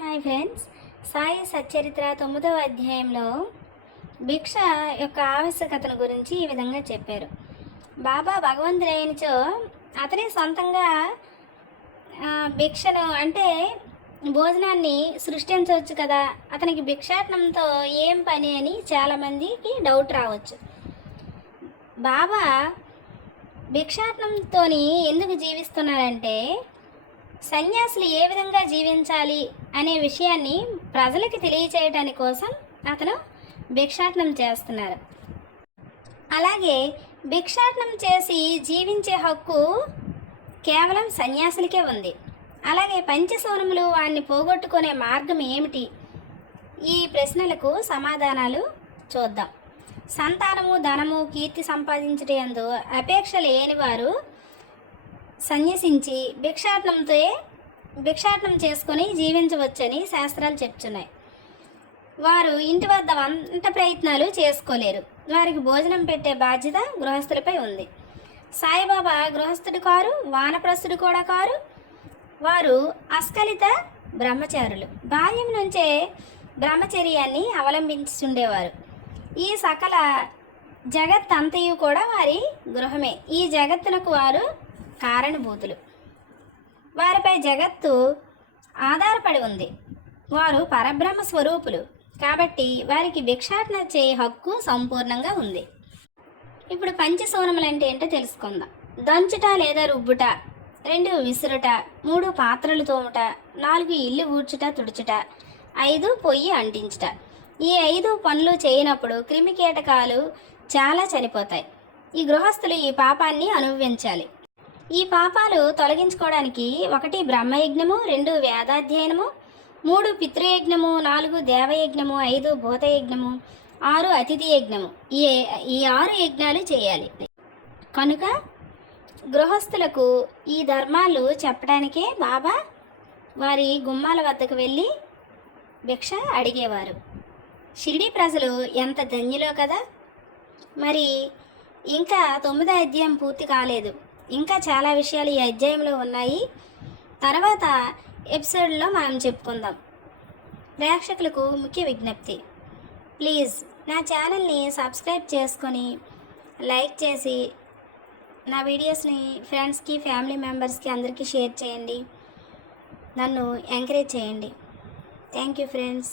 Hi friends. Sai Satcharitra తొమ్మిదవ అధ్యాయంలో భిక్ష యొక్క ఆవశ్యకతను గురించి ఈ విధంగా చెప్పారు. బాబా భగవంతుడైనచో అతనే సొంతంగా భిక్షను అంటే భోజనాన్ని సృష్టించవచ్చు కదా. అతనికి భిక్షాటనంతో ఏం పని అని చాలామందికి డౌట్ రావచ్చు. బాబా భిక్షాటనంతో ఎందుకు జీవిస్తున్నారంటే సన్యాసులు ఏ విధంగా జీవించాలి? అనే విషయాన్ని ప్రజలకి తెలియచేయడానికి కోసం అతను భిక్షాటనం చేస్తున్నారు. అలాగే భిక్షాటనం చేసి జీవించే హక్కు కేవలం సన్యాసులకే ఉంది. అలాగే పంచసోనములు వాడిని పోగొట్టుకునే మార్గం ఏమిటి? ఈ ప్రశ్నలకు సమాధానాలు చూద్దాం. సంతానము ధనము కీర్తి సంపాదించటందు అపేక్ష లేని వారు సన్యసించి భిక్షాటనంతో భిక్షాటనం చేసుకొని జీవించవచ్చని శాస్త్రాలు చెప్తున్నాయి. వారు ఇంటి వద్ద వంట ప్రయత్నాలు చేసుకోలేరు. వారికి భోజనం పెట్టే బాధ్యత గృహస్థులపై ఉంది. సాయిబాబా గృహస్థుడు కారు వానప్రస్థుడు కూడా కారు. వారు అస్కలిత బ్రహ్మచారులు. బాల్యం నుంచే బ్రహ్మచర్యాన్ని అవలంబించుండేవారు. ఈ సకల జగత్ అంతయు కూడా వారి గృహమే. ఈ జగత్తునకు వారు కారణభూతులు. వారిపై జగత్తు ఆధారపడి ఉంది. వారు పరబ్రహ్మ స్వరూపులు. కాబట్టి వారికి భిక్షాటన చేయే హక్కు సంపూర్ణంగా ఉంది. ఇప్పుడు పంచసోనములు అంటే ఏంటో తెలుసుకుందాం. దంచుట లేదా రుబ్బుట రెండు విసురుట మూడు పాత్రలు తోముట నాలుగు ఇల్లు ఊడ్చుట తుడుచుట ఐదు పొయ్యి అంటించుట. ఈ ఐదు పనులు చేయనప్పుడు క్రిమి కీటకాలు చాలా చనిపోతాయి. ఈ గృహస్థులు ఈ పాపాన్ని అనుభవించాలి. ఈ పాపాలు తొలగించుకోవడానికి ఒకటి బ్రహ్మయజ్ఞము రెండు వేదాధ్యయనము మూడు పితృయజ్ఞము నాలుగు దేవయజ్ఞము ఐదు భూతయజ్ఞము ఆరు అతిథి యజ్ఞము ఈ ఈ ఆరు యజ్ఞాలు చేయాలి. కనుక గృహస్థులకు ఈ ధర్మాలు చెప్పడానికే బాబా వారి గుమ్మాల వద్దకు వెళ్ళి భిక్ష అడిగేవారు. షిరిడి ప్రజలు ఎంత ధన్యులో కదా! మరి ఇంకా తొమ్మిదో అధ్యాయం పూర్తి కాలేదు. ఇంకా చాలా విషయాలు ఈ అధ్యాయంలో ఉన్నాయి. తర్వాత ఎపిసోడ్లో మనం చెప్పుకుందాం. ప్రేక్షకులకు ముఖ్య విజ్ఞప్తి. ప్లీజ్ నా ఛానల్ని సబ్స్క్రైబ్ చేసుకొని లైక్ చేసి నా వీడియోస్ని ఫ్రెండ్స్కి ఫ్యామిలీ మెంబర్స్కి అందరికీ షేర్ చేయండి. నన్ను ఎంకరేజ్ చేయండి. Thank you friends.